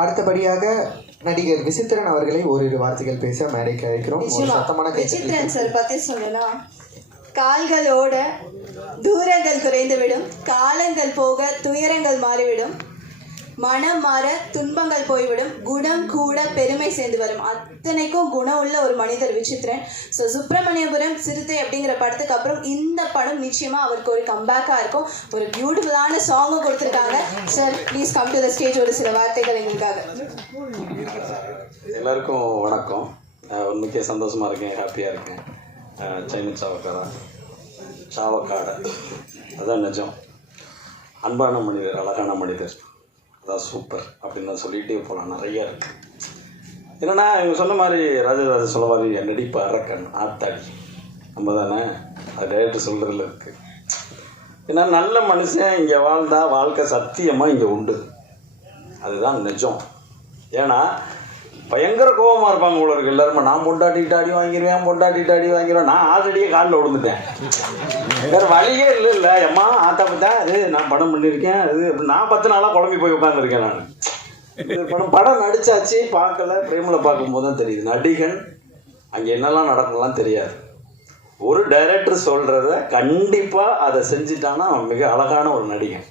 அடுத்தபடியாக நடிகர் விசித்திரன் அவர்களை ஓரிரு வார்த்தைகள் பேச மேடைக்கு அழைக்கிறோம். விசித்திரன் சார் பத்தி சொல்லலாம். கால்களோட தூரங்கள் குறைந்துவிடும், காலங்கள் போக துயரங்கள் மாறிவிடும், மனம் மாற துன்பங்கள் போய்விடும், குணம் கூட பெருமை சேர்ந்து வரும். அத்தனைக்கும் குணம் உள்ள ஒரு மனிதர் விசித்திரன். ஸோ சுப்பிரமணியபுரம் சிறுத்தை அப்படிங்கிற படத்துக்கு அப்புறம் இந்த படம் நிச்சயமா அவருக்கு ஒரு கம்பேக்காக இருக்கும். ஒரு பியூட்டிஃபுல்லான சாங்கும் கொடுத்துருக்காங்க. Sir please come to the stage. ஒரு சில வார்த்தைகள் எங்களுக்காக. எல்லாருக்கும் வணக்கம். உண்மைக்கே சந்தோஷமாக இருக்கேன், ஹாப்பியாக இருக்கேன். சைனீஸ் சாவக்காடை அதான் நிஜம். அன்பான மனிதர், அழகான மனிதர், அதான் சூப்பர் அப்படின்னு நான் சொல்லிகிட்டே போகலாம். நிறையா இருக்குது. என்னென்னா இவங்க சொன்ன மாதிரி ராஜராஜ சொல்ல மாதிரி நடிப்பு அரக்கன் ஆத்தாடி நம்ம தானே, அது டைரக்டர் சொல்கிறதுல இருக்குது. ஏன்னா நல்ல மனுஷன் இங்கே வாழ்ந்தா வாழ்க்கை சத்தியமாக இங்கே உண்டு, அதுதான் நிஜம். ஏன்னா பயங்கர கோபமாக இருப்பாங்க உங்களுக்கு எல்லாருமே. நான் பொண்டாட்டிக்கிட்ட அடி வாங்கிடுவேன். நான் ஆல்ரெடியே காலில் விழுந்துட்டேன். வேறு வழியே இல்லை. எம்மா ஆத்தா பார்த்தா அது நான் படம் பண்ணியிருக்கேன், அது நான் 10 நாளாக குழம்பி போய் உட்காந்துருக்கேன். நான் படம் நடித்தாச்சு, பார்க்கல. பிரேமில் பார்க்கும்போது தான் தெரியுது நடிகன் அங்கே என்னெல்லாம் நடக்கும்லாம் தெரியாது. ஒரு டைரக்டர் சொல்கிறத கண்டிப்பாக அதை செஞ்சுட்டான்னா மிக அழகான ஒரு நடிகன்.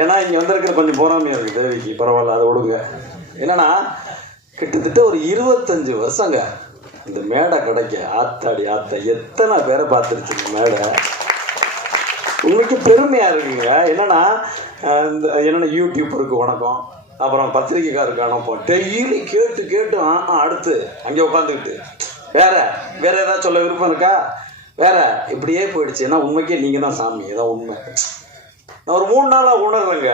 ஏன்னா இங்கே வந்திருக்கிற கொஞ்சம் பொறாமையாக இருக்குது தேவிக்கு. பரவாயில்ல, அதை விடுங்க. என்னன்னா கிட்டத்தட்ட ஒரு 25 வருஷங்க இந்த மேடை கிடைக்க. ஆத்தாடி ஆத்தா எத்தனை பேரை பார்த்துருச்சுங்க மேடை. உண்மைக்கு பெருமையாக இருக்குங்க. என்னன்னா என்னென்ன யூடியூப்பருக்கு வணக்கம், அப்புறம் பத்திரிக்கைக்காருக்கு அனுப்போம். டெய்லி கேட்டு அடுத்து அங்கே உட்காந்துக்கிட்டு வேற ஏதாவது சொல்ல விருப்பம் இருக்கா, வேற இப்படியே போயிடுச்சு. ஏன்னா உண்மைக்கே நீங்கள் தான் சாமி, இதான் உண்மை. நான் ஒரு 3 நாளாக உணர்றேங்க.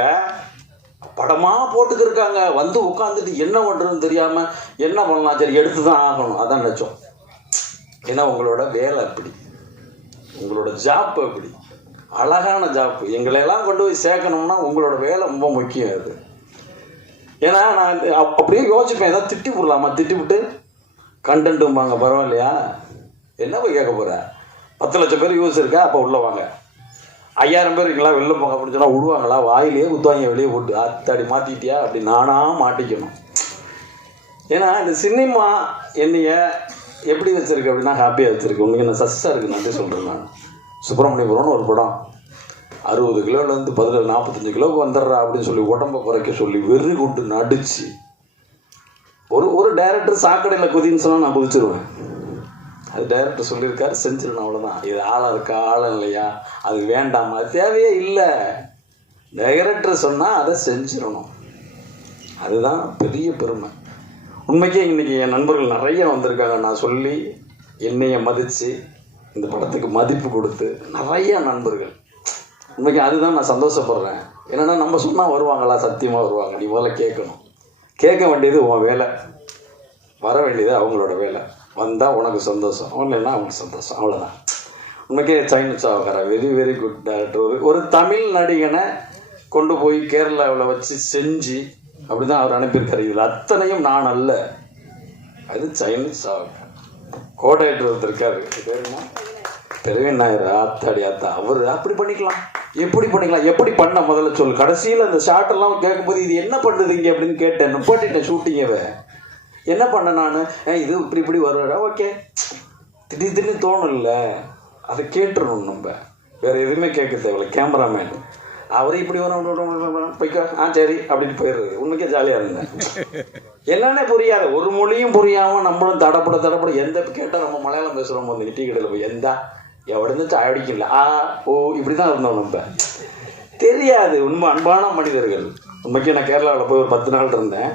படமாக போட்டுக்கிருக்காங்க, வந்து உட்காந்துட்டு என்ன பண்ணுறதுன்னு தெரியாமல் என்ன பண்ணலாம், சரி எடுத்து தான் ஆகணும், அதான் நினச்சோம். ஏன்னா உங்களோட வேலை அப்படி, உங்களோட ஜாப் அப்படி அழகான ஜாப்பு. எங்களையெல்லாம் கொண்டு போய் சேர்க்கணும்னா உங்களோட வேலை ரொம்ப முக்கியம். அது ஏன்னா நான் அப்படியே யோசிப்பேன், ஏதாவது திட்டி விடலாமா, திட்டி விட்டு கண்டென்ட்டும்பாங்க. பரவாயில்லையா, என்ன போய் கேட்க போகிற, 10 லட்சம் பேர் யூஸ் இருக்கா, அப்போ உள்ள வாங்க. 5000 பேர் இருக்கீங்களா, வெளில போங்க அப்படின்னு சொன்னால் விடுவாங்களா, வாயிலே குத்துவாங்க வெளியே போட்டு. அத்தாடி மாட்டிக்கிட்டியா அப்படி நானாக மாட்டிக்கணும். ஏன்னா இந்த சினிமா என்னைய எப்படி வச்சுருக்கு அப்படின்னா ஹாப்பியாக வச்சுருக்கு. உனக்கு என்ன சக்ஸஸாக இருக்குது நன்றி சொல்கிறேன். நான் சுப்பிரமணியபுரம்னு ஒரு படம் 60 கிலோலேருந்து 45 கிலோவுக்கு வந்துடுறா அப்படின்னு சொல்லி உடம்பை குறைக்க சொல்லி வெறி கொண்டு நடிச்சு ஒரு டைரக்டர் சாக்கடையில் குதின்னு சொன்னால் நான் குதிச்சிருவேன். அது டைரக்டர் சொல்லியிருக்காரு, செஞ்சிடணும், அவ்வளோதான். இது ஆளாக இருக்கா ஆழம் இல்லையா, அது வேண்டாமா, அது தேவையே இல்லை. டைரக்டர் சொன்னால் அதை செஞ்சிடணும், அதுதான் பெரிய பெருமை. உண்மைக்கே இன்றைக்கி என் நண்பர்கள் நிறைய வந்திருக்காங்க. நான் சொல்லி என்னைய மதித்து இந்த படத்துக்கு மதிப்பு கொடுத்து நிறைய நண்பர்கள். உண்மைக்கு அதுதான் நான் சந்தோஷப்படுறேன். என்னென்னா நம்ம சொன்னால் வருவாங்களா, சத்தியமாக வருவாங்க. நீ முதல்ல கேட்கணும். கேட்க வேண்டியது உன் வேலை, வர வேண்டியது அவங்களோட வேலை. வந்தால் உனக்கு சந்தோஷம், இல்லைன்னா அவங்களுக்கு சந்தோஷம், அவ்வளோதான். உண்மைக்கே Chinese very very good director. ஒரு தமிழ் நடிகனை கொண்டு போய் கேரளாவில் வச்சு செஞ்சு அப்படி தான் அவர் அனுப்பியிருக்காரு. இதில் அத்தனையும் நான் அல்ல, அது சைனீஸ் கோடைரக்டர் ஒருத்தர் இருக்காரு, பேருமா பிரவீன் நாயர். ஆத்தாடி ஆத்தா, அவர் அப்படி பண்ணிக்கலாம், எப்படி பண்ண முதல்ல சொல்லு. கடைசியில் அந்த ஷார்ட்டெல்லாம் கேட்கும்போது இது என்ன பண்ணுறீங்க அப்படின்னு கேட்டேன். போட்டுட்டேன் ஷூட்டிங்கவை. என்ன பண்ண நான், இது இப்படி வருவாரா, ஓகே. திடீர்னு தோணும்ல, அதை கேட்டுருணும். நம்ம வேறு எதுவுமே கேட்க தேவையில்ல. கேமராமேன் அவரே இப்படி வரும், போய்க்கா, சரி அப்படின்னு போயிடுறது. உண்மைக்கே ஜாலியாக இருந்தேன். என்னன்னே புரியாது, ஒரு மொழியும் புரியாமல் நம்மளும் தடப்பட எந்த கேட்டால் நம்ம மலையாளம் பேசுகிறோம். வந்து டீ கடையில் போய் எந்தா எவ்வளோ அடிக்கல, ஓ இப்படி தான் இருந்தோம். நம்ம தெரியாது. உண்மை அன்பான மனிதர்கள். உண்மைக்கு நான் கேரளாவில் போய் ஒரு 10 நாள் இருந்தேன்.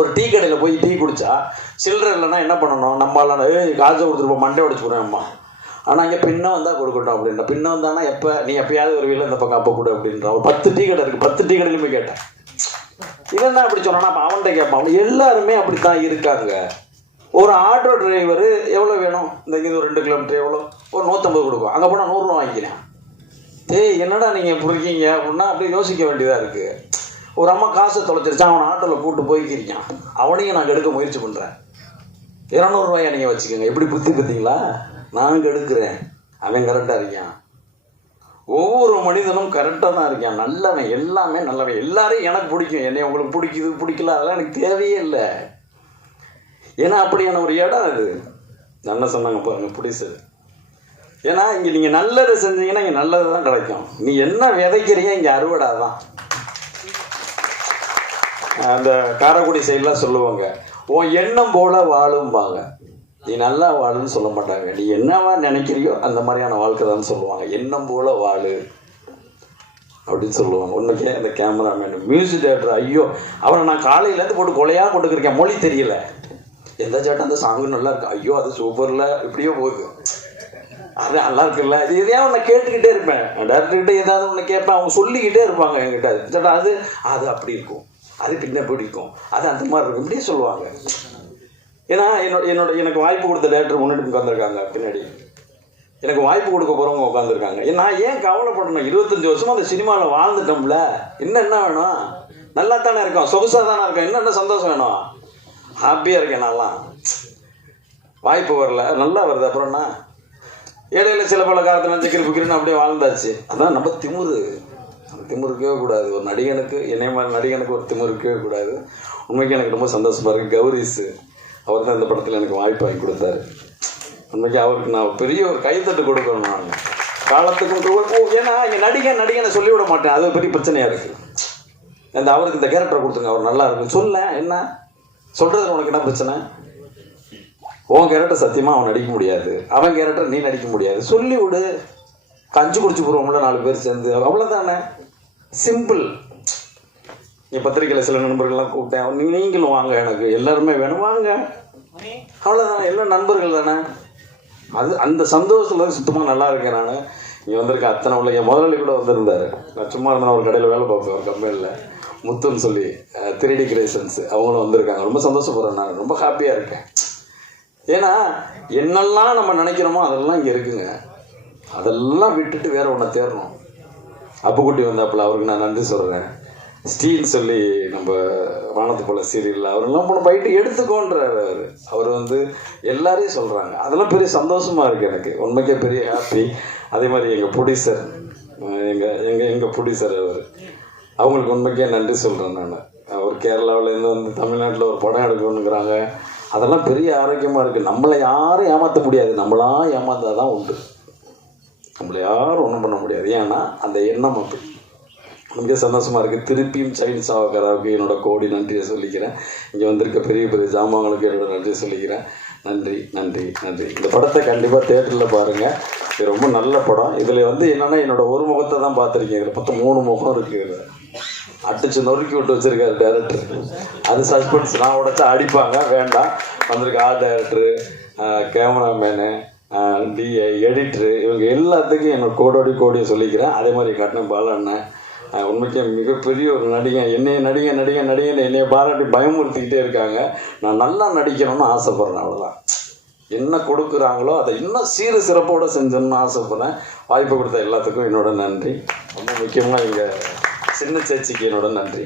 ஒரு டீ கடையில் போய் டீ குடித்தா சில்லறை இல்லைன்னா என்ன பண்ணணும், நம்மளால காசை கொடுத்துருப்போம், மண்டை உடைச்சு போடுவேன் அம்மா. ஆனால் இங்கே பின்ன வந்தால் கொடுக்கட்டும் அப்படின்ற. பின்ன வந்தானா எப்போ நீ எப்பயாவது ஒரு வீட்டில் இந்த பக்கம் அப்போ கொடு அப்படின்ற. ஒரு 10 டீ கடை இருக்குது, 10 டீ கடையிலுமே கேட்டேன். இதெல்லாம் அப்படி சொன்னா அப்போ அவன்கிட்ட கேட்பான். எல்லாருமே அப்படி தான் இருக்காங்க. ஒரு ஆட்டோ டிரைவர் எவ்வளோ வேணும், இந்த இங்கே ஒரு 2 கிலோமீட்டர் எவ்வளோ, ஒரு 150 கொடுக்கும். அங்கே போனால் 100 ரூபா வாங்கிக்கிறேன். என்னடா நீங்கள் இப்படி இருக்கீங்க அப்படின்னா அப்படியே யோசிக்க வேண்டியதாக இருக்குது. ஒரு அம்மா காசை தொலைச்சிருச்சா, அவனை ஆட்டோவில் கூப்பிட்டு போய்க்கிறியான். அவனையும் நான் எடுக்க முயற்சி பண்ணுறேன். 200 ரூபாயா நீங்கள் வச்சுக்கோங்க. எப்படி புத்தி பார்த்தீங்களா, நான் எடுக்கிறேன், அவன் கரெக்டாக இருக்கான். ஒவ்வொரு மனிதனும் கரெக்டாக தான் இருக்கேன், நல்லவன், எல்லாமே நல்லவன், எல்லாரையும் எனக்கு பிடிக்கும், என்னை உங்களுக்கு பிடிக்குது பிடிக்கல அதெல்லாம் எனக்கு தேவையே இல்லை. ஏன்னா அப்படியான ஒரு இடம் அது. நல்லா சொன்னாங்க பாருங்க, பிடிச்சது. ஏன்னா இங்கே நீங்கள் நல்லது செஞ்சீங்கன்னா இங்கே நல்லது தான் கிடைக்கும். நீ என்ன விதைக்கிறீங்க இங்கே அறுவடை தான். அந்த காரைக்குடி சைட்லாம் சொல்லுவாங்க, உன் எண்ணம் போல வாழும்பாங்க. நீ நல்லா வாழுன்னு சொல்ல மாட்டாங்க, நீ என்னவா நினைக்கிறியோ அந்த மாதிரியான வாழ்க்கை தான் சொல்லுவாங்க. எண்ணம் போல வாழு அப்படின்னு சொல்லுவாங்க. உண்மைக்கே இந்த கேமராமேன், மியூசிக் டேரக்டர், ஐயோ அவரை நான் காலையிலேருந்து போட்டு கொலையாக கொண்டுக்கிருக்கேன், மொழி தெரியல, எந்த சேட்டம் அந்த சாங்கு நல்லா இருக்கு, ஐயோ அது சூப்பரில், இப்படியோ போகுது, அது நல்லா இருக்குல்ல, இது எதையாவது ஒன்று கேட்டுக்கிட்டே இருப்பேன். டேரக்டர்கிட்ட ஏதாவது ஒன்று கேட்பேன், அவங்க சொல்லிக்கிட்டே இருப்பாங்க என்கிட்ட, சேட்டா அது அது அப்படி இருக்கும், அது பின்ன பிடிக்கும், அது அந்த மாதிரி இருக்கும், இப்படியே சொல்லுவாங்க. ஏன்னா எனக்கு வாய்ப்பு கொடுத்த டேரக்டர் முன்னாடி உட்காந்துருக்காங்க, பின்னாடி எனக்கு வாய்ப்பு கொடுக்க போகிறவங்க உட்காந்துருக்காங்க. நான் ஏன் கவலைப்படணும்? 25 வருஷமாக அந்த சினிமாவில் வாழ்ந்துட்டோம்ல, இன்னும் என்ன வேணும்? நல்லா தானே இருக்கோம், சொகுசாக தானே இருக்கோம், இன்னும் சந்தோஷம் வேணும், ஹாப்பியாக இருக்கேன். நான்லாம் வாய்ப்பு வரல, நல்லா வருது, அப்புறம்னா இடையில சில பல காலத்தில் நினச்சிக்கிற புக்கிரின்னு அப்படியே வாழ்ந்தாச்சு. அதான் நம்ம திமுரு, அந்த திமுரு இருக்கவே கூடாது. ஒரு நடிகனுக்கு, என்னை மாதிரி நடிகனுக்கு ஒரு திமுரு இருக்கவே கூடாது. உண்மைக்கு எனக்கு ரொம்ப சந்தோஷமாக இருக்குது. கௌரிஸ் அவர் தான் இந்த படத்தில் எனக்கு வாய்ப்பு வாங்கி கொடுத்தாரு. உண்மைக்கு அவருக்கு நான் பெரிய ஒரு கைத்தட்டு கொடுக்கணும். நான் காலத்துக்கு ஏன்னா இங்கே நடிகனை சொல்லிவிட மாட்டேன், அது பெரிய பிரச்சனையாக இருக்குது. அந்த அவருக்கு இந்த கேரக்டரை கொடுத்துருங்க, அவர் நல்லா இருக்குன்னு சொல்ல, என்ன சொல்கிறது உனக்கு என்ன பிரச்சனை? உன் கேரக்டர் சத்தியமாக அவன் நடிக்க முடியாது, அவன் கேரக்டர் நீ நடிக்க முடியாது, சொல்லி விடு, கஞ்சி குடிச்சு போடுவோம்ல 4 பேர் சேர்ந்து, அவ்வளோதானே, சிம்பிள். என் பத்திரிக்கையில் சில நண்பர்கள்லாம் கூப்பிட்டேன், நீங்களும் வாங்க, எனக்கு எல்லாருமே வேணும், வாங்க, அவ்வளோதானே, எல்லாம் நண்பர்கள் தானே. அது அந்த சந்தோஷத்தில் சுத்தமாக நல்லா இருக்கேன். நான் இங்கே வந்திருக்கேன், அத்தனை உள்ள என் முதலாளி கூட வந்திருந்தார். நான் சும்மா இருந்தேன், ஒரு கடையில் வேலை பார்ப்பேன், ஒரு கம்பெனியில், முத்துன்னு சொல்லி 3D கிரியேஷன்ஸ், அவங்களும் வந்திருக்காங்க. ரொம்ப சந்தோஷப்படுறேன், நான் ரொம்ப ஹாப்பியாக இருக்கேன். ஏன்னா என்னெல்லாம் நம்ம நினைக்கிறோமோ அதெல்லாம் இங்கே இருக்குங்க, அதெல்லாம் விட்டுட்டு வேற ஒன்றை தேடணும். அப்புக்குட்டி வந்தாப்புல, அவருக்கு நான் நன்றி சொல்கிறேன். ஸ்டீன்னு சொல்லி நம்ம வானத்து போல சீரியலில் அவரெல்லாம் போன போயிட்டு எடுத்துக்கோன்றார். அவர் வந்து எல்லாரையும் சொல்கிறாங்க, அதெல்லாம் பெரிய சந்தோஷமாக இருக்குது எனக்கு, உண்மைக்கே பெரிய ஹாப்பி. அதே மாதிரி எங்கள் ப்ரொடியூசர், எங்கள் ப்ரொடியூசர் அவங்களுக்கு உண்மைக்கே நன்றி சொல்கிறேன் நான். அவர் கேரளாவிலேருந்து வந்து தமிழ்நாட்டில் ஒரு படம் எடுக்கணுங்கிறாங்க, அதெல்லாம் பெரிய ஆரோக்கியமாக இருக்குது. நம்மளை யாரும் ஏமாற்ற முடியாது, நம்மளாம் ஏமாந்தா தான் உண்டு, நம்மளை யாரும் ஒன்றும் பண்ண முடியாது. ஏன்னா அந்த எண்ணம் அப்படி. நமக்கே சந்தோஷமாக இருக்குது. திருப்பியும் சைல்ட் சாவக்காராவுக்கு என்னோட கோடி நன்றியை சொல்லிக்கிறேன். இங்கே வந்திருக்க பெரிய பெரிய ஜாமான்களுக்கு என்னோட நன்றியை சொல்லிக்கிறேன். நன்றி நன்றி நன்றி. இந்த படத்தை கண்டிப்பாக தேட்டரில் பாருங்கள், இது ரொம்ப நல்ல படம். இதில் வந்து என்னென்னா என்னோட ஒரு முகத்தை தான் பார்த்துருக்கீங்க, இதில் மொத்தம் 3 முகம் இருக்குது. இதில் அடிச்சு நொறுக்கி விட்டு வச்சுருக்காரு டேரக்டர், அது சஸ்பென்ஸ், நான் உடைச்சா அடிப்பாங்க, வேண்டாம். வந்திருக்க art director, cameraman, DI, editor, இவங்க எல்லாத்துக்கும் என்னோட கோடியை சொல்லிக்கிறேன். அதே மாதிரி கட்டின பாலண்ணன் உண்மைக்கே மிகப்பெரிய ஒரு நடிகன். என்னைய பாராட்டி பயமுறுத்திக்கிட்டே இருக்காங்க. நான் நல்லா நடிக்கணும்னு ஆசைப்பட்றேன், அவ்வளோதான். என்ன கொடுக்குறாங்களோ அதை இன்னும் சீர சிறப்போடு செஞ்சோம்னு ஆசைப்பட்றேன். வாய்ப்பு கொடுத்த எல்லாத்துக்கும் என்னோட நன்றி. ரொம்ப முக்கியமாக எங்கள் சின்ன சேச்சிக்கு என்னோட நன்றி.